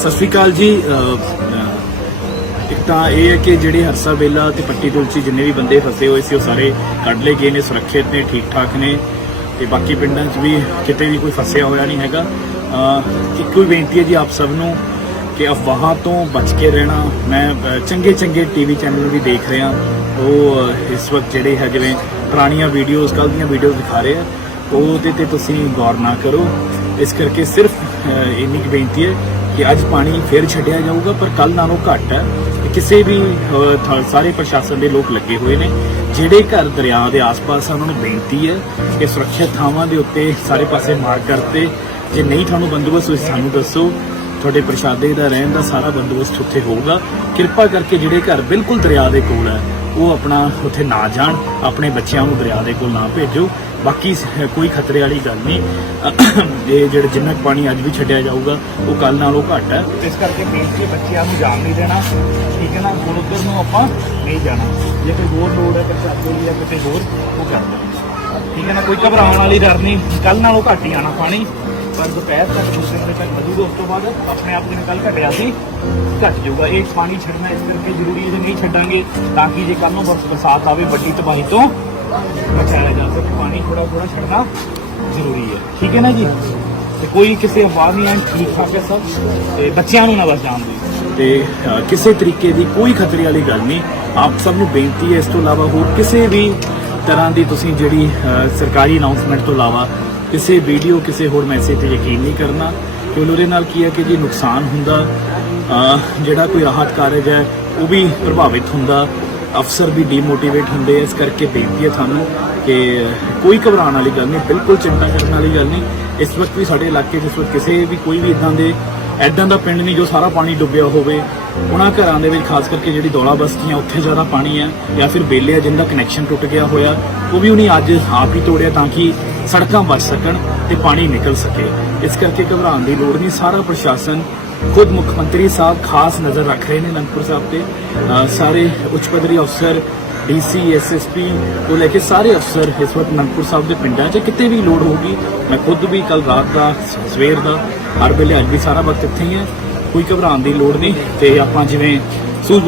ਸਤਿ ਸ਼੍ਰੀ ਅਕਾਲ ਜੀ। ਇੱਕ ਤਾਂ ਇਹ ਹੈ ਕਿ ਜਿਹੜੇ ਹਰਸਾ ਵੇਲਾ ਤੇ ਪੱਟੀ ਤੁਲਸੀ ਜਿੰਨੇ ਵੀ ਬੰਦੇ ਫਸੇ ਹੋਏ ਸੀ ਉਹ ਸਾਰੇ ਕੱਢ ਲਏ ਗਏ ਨੇ ਸੁਰੱਖਿਅਤ ਨੇ ਠੀਕ ਠਾਕ ਨੇ। ਤੇ ਬਾਕੀ ਪਿੰਡਾਂ 'ਚ ਵੀ ਕਿਤੇ ਵੀ ਕੋਈ ਫਸਿਆ ਹੋਇਆ ਨਹੀਂ ਹੈਗਾ। ਇੱਕੋ ਹੀ ਬੇਨਤੀ ਹੈ ਜੀ ਆਪ ਸਭ ਨੂੰ ਕਿ ਅਫਵਾਹਾਂ ਤੋਂ ਬਚ ਕੇ ਰਹਿਣਾ। ਮੈਂ ਅਹ, ਚੰਗੇ ਚੰਗੇ ਟੀਵੀ ਚੈਨਲ ਵੀ ਦੇਖ ਰਿਹਾ। ਉਹ ਇਸ ਵਕਤ ਜਿਹੜੇ ਹੈ ਜਿਵੇਂ ਪੁਰਾਣੀਆਂ ਵੀਡੀਓਜ਼ ਕੱਲ੍ਹ ਦੀਆਂ ਵੀਡੀਓਜ਼ ਦਿਖਾ ਰਹੇ ਆ। ਉਹਦੇ ਤੇ ਤੁਸੀਂ ਗੌਰ ਨਾ ਕਰੋ। ਇਸ ਕਰਕੇ ਸਿਰਫ ਇੰਨੀ ਕੁ ਬੇਨਤੀ ਹੈ ਕਿ ਅੱਜ ਪਾਣੀ ਫੇਰ ਛੱਡਿਆ ਜਾਊਗਾ, ਪਰ ਕੱਲ ਨਾਲੋਂ ਘੱਟ ਹੈ ਕਿਸੇ ਵੀ ਸਾਰੇ ਪ੍ਰਸ਼ਾਸਨ ਦੇ ਲੋਕ ਲੱਗੇ ਹੋਏ ਨੇ। ਜਿਹੜੇ ਘਰ ਦਰਿਆ ਦੇ ਆਸ-ਪਾਸ ਆ ਉਹਨਾਂ ਨੂੰ ਬੇਨਤੀ ਹੈ ਕਿ ਸੁਰੱਖਿਅਤ ਥਾਵਾਂ ਦੇ ਉੱਤੇ ਸਾਰੇ ਪਾਸੇ ਮਾਰਕ ਕਰਤੇ ਜੇ ਨਹੀਂ ਤੁਹਾਨੂੰ ਬੰਦੋਬਸਤ ਹੋਈ ਸਾਨੂੰ ਦੱਸੋ। ਤੁਹਾਡੇ ਪ੍ਰਸ਼ਾਦੇ ਦਾ ਰਹਿਣ ਦਾ ਸਾਰਾ ਬੰਦੋਬਸਤ ਉੱਥੇ ਹੋਊਗਾ। ਕਿਰਪਾ ਕਰਕੇ ਜਿਹੜੇ ਘਰ ਬਿਲਕੁਲ ਦਰਿਆ ਦੇ ਕੋਲ ਹੈ ਉਹ ਆਪਣਾ ਉੱਥੇ ਨਾ ਜਾਣ, ਆਪਣੇ ਬੱਚਿਆਂ ਨੂੰ ਦਰਿਆ ਦੇ ਕੋਲ ਨਾ ਭੇਜੋ। ਬਾਕੀ ਕੋਈ ਖਤਰੇ ਵਾਲੀ ਗੱਲ ਨਹੀਂ। ਇਹ ਜਿਹੜਾ ਜਿੰਨਾ ਕੁ ਪਾਣੀ ਅੱਜ ਵੀ ਛੱਡਿਆ ਜਾਊਗਾ, ਉਹ ਕੱਲ ਨਾਲੋਂ ਘੱਟ ਹੈ। ਇਸ ਕਰਕੇ ਬੇਨਤੀ ਹੈ ਬੱਚਿਆਂ ਨੂੰ ਜਾਣ ਨਹੀਂ ਦੇਣਾ। ਠੀਕ ਹੈ ਨਾ? ਹੋਰ ਉੱਧਰ ਨੂੰ ਆਪਾਂ ਨਹੀਂ ਜਾਣਾ। ਜੇ ਕੋਈ ਹੋਰ ਲੋੜ ਹੈ ਪ੍ਰਸ਼ਾਦੇ ਦੀ ਜਾਂ ਕਿਤੇ ਹੋਰ, ਉਹ ਕਰ ਦੇਣਾ ਠੀਕ ਹੈ ਨਾ? ਕੋਈ ਘਬਰਾਉਣ ਵਾਲੀ ਡਰ ਨਹੀਂ। ਕੱਲ ਨਾਲੋਂ ਘੱਟ ਹੀ ਆਣਾ ਪਾਣੀ। ਪਰ ਦੁਪਹਿਰ ਤੱਕ ਦੂਸਰੇ ਵਜੇ ਤੱਕ ਵਧੂਗਾ ਉਸ ਤੋਂ ਬਾਅਦ ਆਪਣੇ ਆਪ ਜਿਵੇਂ ਕੱਲ ਘਟਿਆ ਸੀ, ਘਟ ਜਾਊਗਾ। ਇਹ ਪਾਣੀ ਛੱਡਣਾ ਇਸ ਕਰਕੇ ਜ਼ਰੂਰੀ ਹੈ ਜੇ ਨਹੀਂ ਛੱਡਾਂਗੇ ਤਾਂ ਕਿ ਜੇ ਕੱਲ ਨੂੰ ਬਰਸਾਤ ਆਵੇ ਵੱਡੀ ਤਬਾਹੀ ਤੋਂ ਬਚਾਇਆ ਜਾ ਸਕੇ। ਪਾਣੀ ਥੋੜਾ ਥੋੜਾ ਛੱਡਣਾ ਜ਼ਰੂਰੀ ਹੈ। ਠੀਕ ਹੈ ਨਾ ਜੀ? ਤੇ ਕੋਈ ਕਿਸੇ ਅਫਵਾਹ ਨਹੀਂ ਹੈ ਠੀਕ ਠਾਕ ਹੈ ਸਭ। ਤੇ ਬੱਚਿਆਂ ਨੂੰ ਨਾ ਬਸ ਜਾਣ ਦਿਓ। ਤੇ ਕਿਸੇ ਤਰੀਕੇ ਦੀ ਕੋਈ ਖਤਰੇ ਵਾਲੀ ਗੱਲ ਨਹੀਂ। ਆਪ ਸਭ ਨੂੰ ਬੇਨਤੀ ਹੈ ਇਸ ਤੋਂ ਇਲਾਵਾ ਹੋਰ ਕਿਸੇ ਵੀ ਤਰ੍ਹਾਂ ਦੀ ਤੁਸੀਂ ਜਿਹੜੀ ਸਰਕਾਰੀ ਅਨਾਉਂਸਮੈਂਟ ਤੋਂ ਇਲਾਵਾ ਕਿਸੇ ਵੀਡੀਓ, ਕਿਸੇ ਹੋਰ ਮੈਸੇਜ ਤੇ ਯਕੀਨ ਨਹੀਂ ਕਰਨਾ ਕਿਉਂਕਿ ਉਹਦੇ ਨਾਲ ਕੀ ਹੈ ਕਿ ਜੀ ਨੁਕਸਾਨ ਹੁੰਦਾ ਜਿਹੜਾ ਕੋਈ ਰਾਹਤ ਕਾਰਜ ਹੈ, ਉਹ ਵੀ ਪ੍ਰਭਾਵਿਤ ਹੁੰਦਾ, ਅਫਸਰ ਵੀ ਡੀਮੋਟੀਵੇਟ ਹੁੰਦੇ ਇਸ ਕਰਕੇ ਬੇਨਤੀ ਹੈ ਤੁਹਾਨੂੰ ਕਿ ਕੋਈ ਘਬਰਾਉਣ ਵਾਲੀ ਗੱਲ ਨਹੀਂ, ਬਿਲਕੁਲ ਚਿੰਤਾ ਕਰਨ ਵਾਲੀ ਗੱਲ ਨਹੀਂ। ਇਸ ਵਕਤ ਵੀ ਸਾਡੇ ਇਲਾਕੇ 'ਚ ਇਸ ਵਕਤ ਕਿਸੇ ਵੀ ਕੋਈ ਵੀ ਇਦਾਂ ਦੇ ਐਦਾਂ ਦਾ ਪਿੰਡ ਨਹੀਂ ਜੋ ਸਾਰਾ ਪਾਣੀ ਡੁੱਬਿਆ ਹੋਵੇ। ਉਹਨਾਂ ਘਰਾਂ ਦੇ ਵਿੱਚ ਖਾਸ ਕਰਕੇ ਜਿਹੜੀ ਦੌਲਾ ਬਸਤੀਆਂ, ਉੱਥੇ ਜ਼ਿਆਦਾ ਪਾਣੀ ਹੈ ਜਾਂ ਫਿਰ ਬੇਲੇ ਆ ਜਿੰਦਾ ਕਨੈਕਸ਼ਨ ਟੁੱਟ ਗਿਆ ਹੋਇਆ, ਉਹ ਵੀ ਉਹਨੇ ਅੱਜ ਆਪ ਹੀ ਤੋੜਿਆ ਤਾਂ ਕਿ ਸੜਕਾਂ ਬਚ ਸਕਣ ਤੇ ਪਾਣੀ ਨਿਕਲ ਸਕੇ। ਇਸ ਕਰਕੇ ਘਬਰਾਉਣ ਦੀ ਲੋੜ ਨਹੀਂ। ਸਾਰਾ ਪ੍ਰਸ਼ਾਸਨ, ਖੁਦ ਮੁੱਖ ਮੰਤਰੀ ਸਾਹਿਬ ਖਾਸ ਨਜ਼ਰ ਰੱਖ ਰਹੇ ਨੇ ਅਨੰਦਪੁਰ ਸਾਹਿਬ ਤੇ। ਸਾਰੇ ਉੱਚ ਪੱਧਰੀ ਅਫਸਰ, ਡੀਸੀ ਐਸਐਸਪੀ ਤੋਂ ਲੈ ਕੇ ਸਾਰੇ ਅਫਸਰ ਇਸ ਵਕਤ ਅਨੰਦਪੁਰ ਸਾਹਿਬ ਦੇ ਪਿੰਡਾਂ 'ਚ। ਕਿਤੇ ਵੀ ਲੋੜ ਹੋਊਗੀ, ਮੈਂ ਖੁਦ ਵੀ ਕੱਲ ਰਾਤ ਦਾ, ਸਵੇਰ ਦਾ, ਹਰ ਵੇਲੇ ਅੱਜ ਵੀ ਸਾਰਾ ਵਕਤ ਇੱਥੇ ਹੀ ਹੈ। ਕੋਈ ਘਬਰਾਉਣ ਦੀ ਲੋੜ ਨਹੀਂ ਤੇ ਆਪਾਂ ਜਿਵੇਂ ਸੂਝ